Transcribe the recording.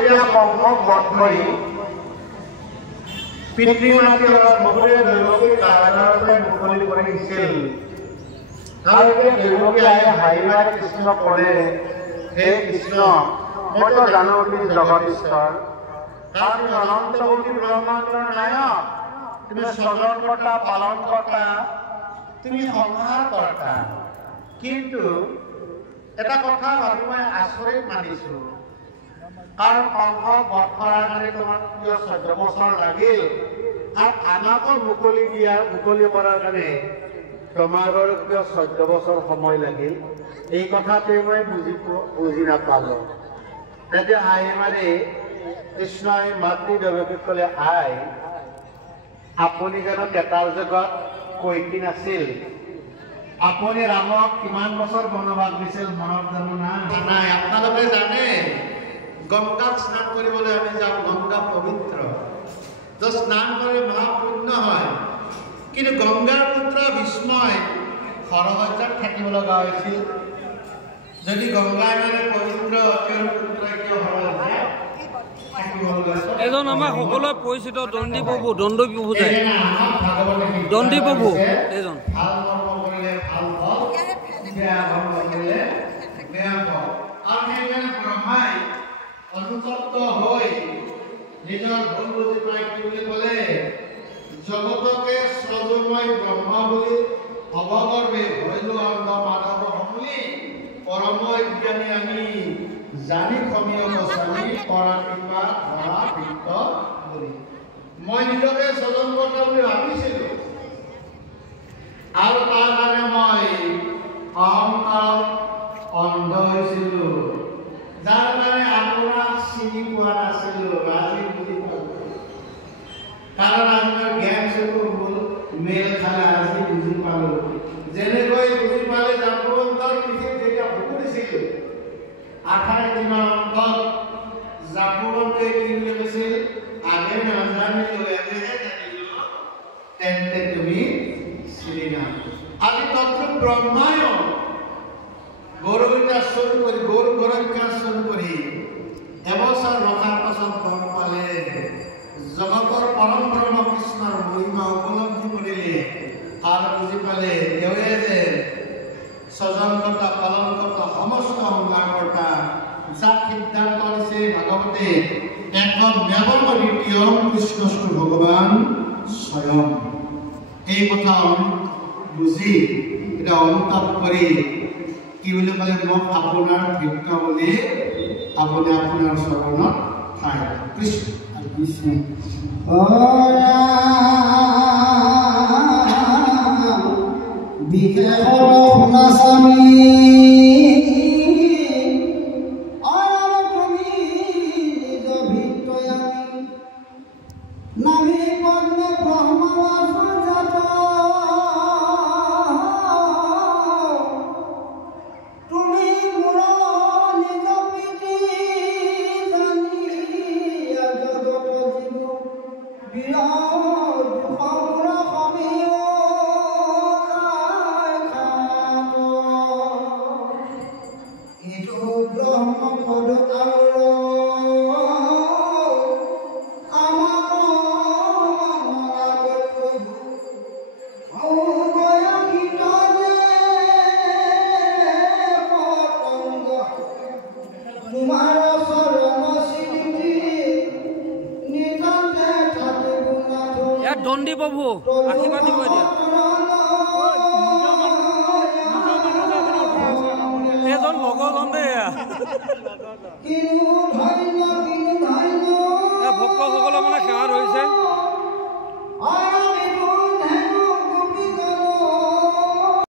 যেতিয়া কংসক বধ কৰি পিতৃ মাতৃৰ বহুতে দৈৱকীক কাৰাগাৰৰ পৰা মুকলি কৰি দিছিল আৰু দৈৱকী আহি হাইৰা কৃষ্ণক ক'লে, হে কৃষ্ণ, মইতো জানো তুমি জগদীশ্বৰ, কাৰণ তুমি অনন্ত কোটি ব্ৰহ্মাণ্ডৰ নায়ক, তুমি স্বজনকৰ্তা, পালনকৰ্তা, তুমি সংহাৰকৰ্তা। কিন্তু এটা কথা ভাবি মই আচৰিত মানিছো, কাৰণ কংসক বধ কৰাৰ কাৰণে তোমাক 14 বছৰ লাগিল আৰু আমাকো মুকলি কৰাৰ কাৰণে তোমাৰো 14 বছৰ সময় লাগিল। এই কথাটোৱে মই বুজি নাপালো। তেতিয়া আই মাৰি কৃষ্ণই মাতৃ দেৱকীক ক'লে, আই আপুনি জানো কেটাৰ যুগত কৈকি নাছিল? আপুনি ৰামক কিমান বছৰ বনবাস দিছিল মনত জানো নাই? আপোনালোকে জানে গংগাত স্নান কৰিবলৈ আমি যাওঁ, গংগা পবিত্ৰ, স্নান কৰি মহাপুণ্য হয়। কিন্তু গংগাৰ পুত্ৰ ভীষ্মই সৰসজ্জাত থাকিব লগা হৈছিল। যদি গংগাই মানে পবিত্ৰ, তেওঁৰ পুত্ৰই কিয় সৰসজ্জাত থাকিব লগা হৈছিল? এজন আমাৰ সকলোৱে পৰিচিত দণ্ডী প্ৰভু, দণ্ডী প্ৰভু যায়, দণ্ডী প্ৰভু এজন। ভাল কৰ্ম কৰিলে ভাল ফল, বেয়া কৰ্ম কৰিলে বেয়া ফল। আৰু সেইকাৰণে ব্ৰহ্মাই অনুতপ্ত হৈ নিজৰ ভুল বুজি পাই কি বুলি ক'লে, জগতকে সৰ্বময় ব্ৰহ্ম বুলি অৱগৰ্ভে হৈল অন্ধ মাধৱ সমলি পৰম জ্ঞানী আমি জানি সমীয় বচানি কৰা কৃপা ধৰা বৃত্ত বুলি। মই নিজকে স্বজনকৰ্তা বুলি ভাবিছিলো আৰু তাৰ কাৰণে মই অহংকাৰত অন্ধ হৈছিলো, যাৰ কাৰণে আপোনাক চিনি পোৱা নাছিলো। আজি বুজি পালো, কাৰণ আপোনাৰ জ্ঞান চকুৰ মেল খালে আজি বুজি পালো। যেনেকৈ বুজি পালে জাম্বুৱন্তৰ পিঠিত যেতিয়া ভুকুৰিছিল 28 দিনৰ অন্তত জাম্বুৱন্তে কি বুলি কৈছিল, আগে নাজানিলো এবেহে জানিলো, তেন্তে তুমি চিনি না। আজি তত্ত্ব ব্ৰহ্মায় গৌৰৱিতা স্বৰূপ কৰি গৌৰ গৌৰক্ষা স্বৰূপ কৰি এবছৰ ৰখাৰ পাছত গম পালে জগতৰ পৰম ব্ৰহ্ম কৃষ্ণৰ মহিমা উপলব্ধি কৰিলে আৰু বুজি পালে তেওঁৱে যে স্বজনকৰ্তা, পালনকৰ্তা, সমস্ত সংহাৰকৰ্তা, যাক সিদ্ধান্ত দিছে ভাগৱতে একদম ন্যায়ম দ্বিতীয়ম কৃষ্ণস্তু ভগৱান স্বয়ং। এই কথা বুজি এটা অনুতাপ কৰি কি বুলি ক'লে, মোক আপোনাৰ ভৃত্য বুলি আপুনি আপোনাৰ চৰণত ঠাই কৃষ্ণ কৃষ্ণ বিশেষ শুনাস্বামী দণ্ডী প্ৰভু আশীৰ্বাদ দিব এতিয়া। এজন লগৰজন দেই, ভক্তসকলে মানে সেৱা ধৰিছে।